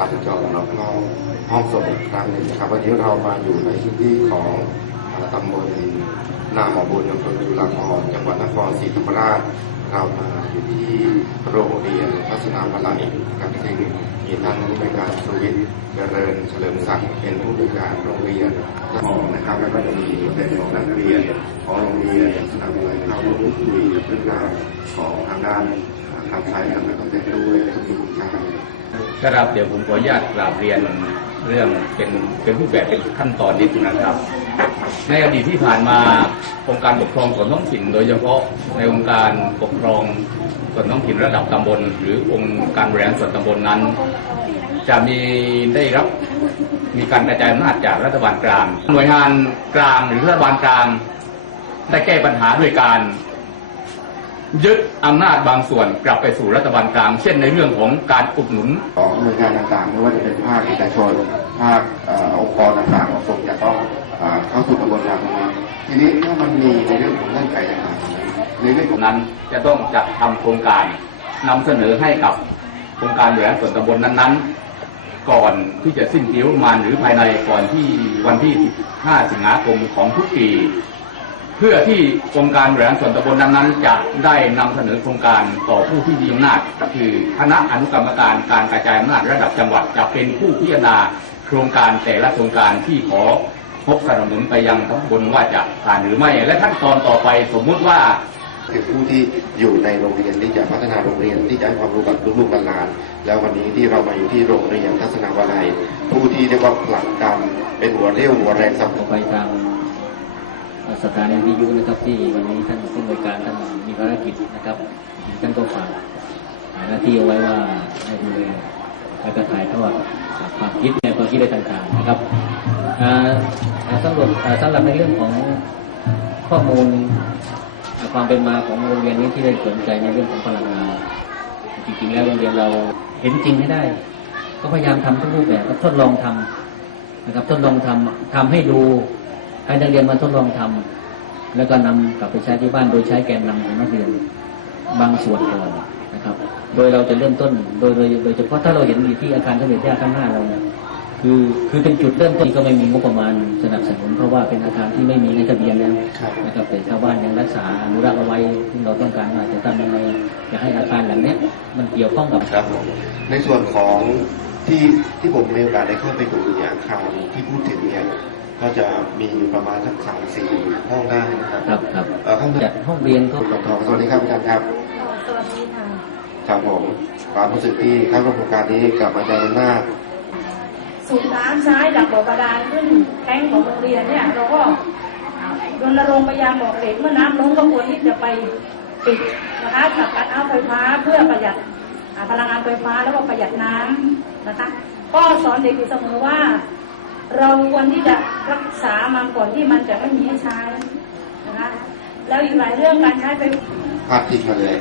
สั่นจอแล้วก็ห้องสมุดครั้งหนึ่งนะครับวันนี้เรามาอยู่ในพื้นที่ของตำบลนาหมอบุญอำเภอจุฬาภรณ์จังหวัดนครศรีธรรมราชเรามาอยู่ที่โรงเรียนพัฒนาวลัยกับซึ่งมีท่านผู้ในวยการสุวิทย์เจริญเฉลิมศักดิ์เป็นผู้ในวยการโรงเรียนของนะครับแล้วก็จะมีเป็นของนักเรียนของโรงเรียนพัฒนาวลัยเข้าร่วมพูดคุยเรื่องราวของทางด้านการใช้ทางการเงินด้วยและก็มีคุณ ค่าครับเดี๋ยวผมขออนุญาตกราบเรียนเรื่องเป็นเป็นรูปแบบเป็นขั้นตอนนิดนึงนะครับ ในอดีตที่ผ่านมาองค์การปกครองส่วนท้องถิ่น โดยเฉพาะในองค์การปกครองส่วนท้องถิ่นระดับตำบล หรือองค์การบริหารส่วนตำบลนั้น จะมีได้รับมีการกระจายอำนาจจากรัฐบาลกลาง หน่วยงานกลางหรือรัฐบาลกลางได้แก้ปัญหาด้วยการ ยึดอำนาจบางส่วนกลับไปสู่รัฐบาลกลาง เช่นในเรื่องของการอุดหนุนของหน่วยงานต่างๆ ไม่ว่าจะเป็นภาคเอกชนภาคเอ่อองค์กรต่างๆคงจะต้องเอ่อเข้าสู่กระบวนการตรงนี้ทีนี้ถ้ามันมีในเรื่องของเงื่อนไขต่างๆในเรื่องของนั้นจะต้องจัดทำโครงการนำเสนอให้กับโครงการบริหารส่วนตำบลนั้นๆ ก่อนที่จะสิ้นปีงบประมาณหรือภายในก่อนที่วันที่ 15 สิงหาคมของทุกปี เพื่อที่องค์การบริหารส่วนตำบลนั้นๆจะได้นำเสนอโครงการต่อผู้ที่มีอำนาจก็คือคณะอนุกรรมการการกระจายอำนาจระดับจังหวัดจะเป็นผู้พิจารณาโครงการแต่ละโครงการที่ขอพบสนับสนุนไปยังตำบลว่าจะผ่านหรือไม่ และขั้นตอนต่อไปสมมุติว่าคือผู้ที่อยู่ในโรงเรียนที่จะพัฒนาโรงเรียนที่จะให้ความรู้กับลูกๆหลานแล้ววันนี้ที่เรามาอยู่ที่โรงเรียนทัศนาวลัยผู้ที่เรียกว่าผลักดันเป็นหัวเรี่ยวหัวแรงสำคัต่อญไปทาง สถานีวิทยุนะครับ ที่วันนี้ท่านผู้อำนวยการท่านมีภารกิจนะครับท่านก็ฝากหน้าที่เอาไว้ว่าให้ดูแลและก็ถ่ายทอดความคิดในความคิดอะไรต่างๆนะครับสำหรับสำหรับในเรื่องของข้อมูลความเป็นมาของโรงเรียนนี้ที่ได้สนใจในเรื่องของพลังงานจริงๆแล้วโรงเรียนเราเห็นจริงให้ได้ ก็พยายามทำทุกรูปแบบทดลองทำนะครับทดลองทำทำให้ดู ให้นักเรียนมาทดลองทำแล้วก็นำกลับไปใช้ที่บ้านโดยใช้แกนนำของนักเรียนบางส่วนก่อนนะครับ โดยเราจะเริ่มต้น โดยโดยโดยเฉพาะถ้าเราเห็นอยู่ที่อาคารสมเด็จย่าข้างหน้าเราเนี่ยคือคือเป็นจุดเริ่มต้นก็ไม่มีงบประมาณสนับสนุนเพราะว่าเป็นอาคารที่ไม่มีในทะเบียนแล้วนะครับแต่ชาวบ้านยังรักษาอนุรักษ์เอาไว้ซึ่งเราต้องการว่าจะทำยังไงอยากให้อาคารหลังเนี้ยมันเกี่ยวข้องกับครับผมในส่วนของที่ที่ผมมีโอกาสได้เข้าไปดูเนี่ยอาคารที่พูดถึงเนี่ย ก็จะมีอยู่ประมาณสักสามสี่ห้องได้นะครับครับครับเอ่อข้างในจัดห้องเรียนก็คุณกำทองสวัสดีครับอาจารย์ครับสวัสดีค่ะครับผมความรู้สึกที่เข้าร่วมโครงการนี้กับอาจารย์หน้าสูบน้ำใช้จากบ่อบาดาลขึ้นแท้งของโรงเรียนเนี่ยเราก็รณรงค์พยายามบอกเด็กเมื่อน้ำล้นก็ควรที่จะไปปิดนะคะกับการเอาไฟฟ้าเพื่อประหยัดอ่าพลังงานไฟฟ้าแล้วก็ประหยัดน้ำนะคะ ก็สอนเด็กอยู่เสมอว่า เราควรที่จะรักษามันก่อนที่มันจะไม่มีให้ใช้นะคะแล้วอีกหลายเรื่องการใช้ไฟพาดพิงมาเลย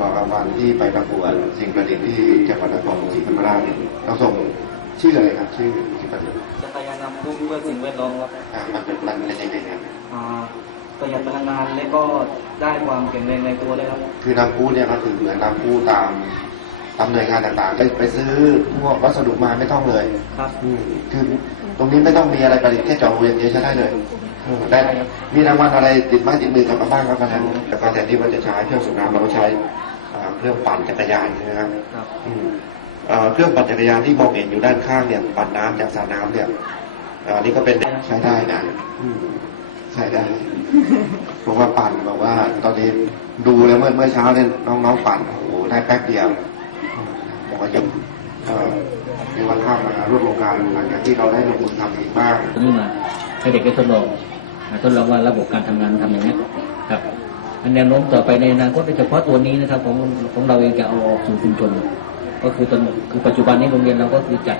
บอกว่าวันที่ไปประกวดสิ่งประดิษฐ์ที่จังหวัดนครศรีธรรมราชเนี่ยเราส่งชื่ออะไรครับชื่อสิ่งประดิษฐ์จักรยานนำพุ่งเพื่อสิ่งแวดล้อมครับอ่ามันเป็นมันเป็นยังไงครับอ่าประหยัดพลังงานและก็ได้ความแข็งแรงในตัวด้วยครับคือน้ำพุเนี่ยก็คือเหมือนน้ำพุตาม ตามหน่วยงานต่างๆ ไปไปซื้อพวกวัสดุมาไม่ต้องเลยครับอืมคือตรงนี้ไม่ต้องมีอะไรประดิษฐ์แค่จอโรงเรียนเดียวใช้ได้เลยอืมได้มีรางวัลอะไรติดไม้ติดมือกลับมาบ้างครับอาจารย์แต่ก็แทนที่ว่าจะใช้เครื่องสูบน้ำเราก็ใช้อ่าเครื่องปั่นจักรยานใช่ไหมครับครับอืมเอ่อเครื่องปั่นจักรยานที่มองเห็นอยู่ด้านข้างเนี่ยปั่นน้ำจากสระน้ำเนี่ยเอ่อนี่ก็เป็นใช้ได้นะอืมใช้ได้เพราะว่าปั่นบอกว่าตอนนี้ดูแล้วเมื่อเมื่อเช้าเนี่ยน้องๆปั่นโอ้โหได้แป๊บเดียว อืมบอกว่ายังเอ่อมีวันข้ามมาร่วมโครงการหลังจากที่เราได้ลงมือทำอีกบ้างตัวนี้มาให้เด็กได้ทดลองอ่าทดลองว่าระบบการทำงานทำอย่างนี้ยครับอันแนวโน้มต่อไปในอนาคตโดยเฉพาะตัวนี้นะครับของของเราเองจะเอาออกสู่ชุมชน ก็คือตอนคือปัจจุบันนี้โรงเรียนเราก็คือจัด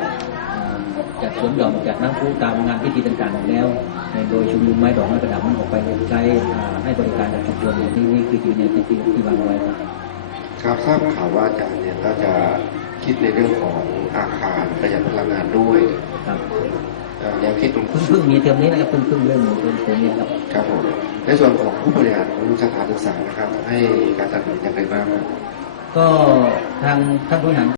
อ่าจัดสวนหย่อมจัดน้ำพุตามงานพิธีต่างๆอยู่แล้วในโดยชุมนุมไม้ดอกไม้ประดับมันออกไปใช้อ่าให้บริการกับชุมชนที่นี่คืออยู่ในที่ที่ที่วางไว้ครับครับทราบข่าวว่าอาจารย์เนี่ยก็จะ คิดในเรื่องของอาคารประหยัดพลังงานด้วยครับเอ่อแนวคิดตรงเพิ่งเพิ่งมีเทอมนี้นะครับเพิ่งเพิ่งเริ่มมีเทอมเทอมนี้ครับครับผมในส่วนของผู้บริหารของสถานศึกษานะครับ ให้การสนับสนุนอย่างไรบ้างครับก็ทางท่านผู้บริหาร